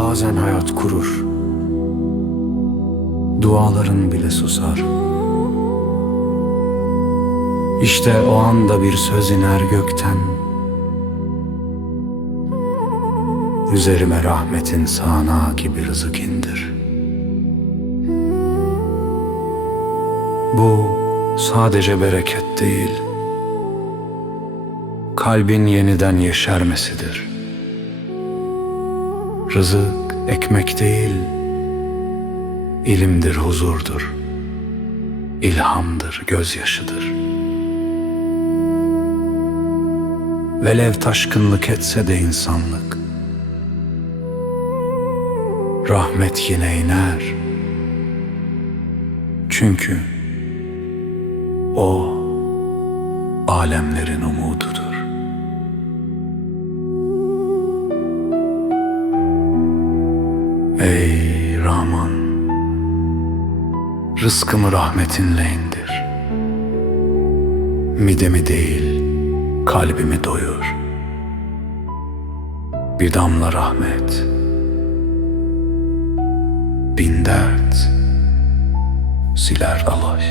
bazen hayat kurur. Duaların bile susar. İşte o anda bir söz iner gökten. Üzerime rahmetin sağanağı gibi rızık indir. Bu sadece bereket değil, kalbin yeniden yeşermesidir. Rızık ekmek değil, ilimdir, huzurdur, ilhamdır, gözyaşıdır. Velev taşkınlık etse de insanlık, rahmet yine iner. Çünkü o alemlerin umududur. Ey Rahman, rızkımı rahmetinle indir. Midemi değil, kalbimi doyur. Bir damla rahmet, bin dert siler alay.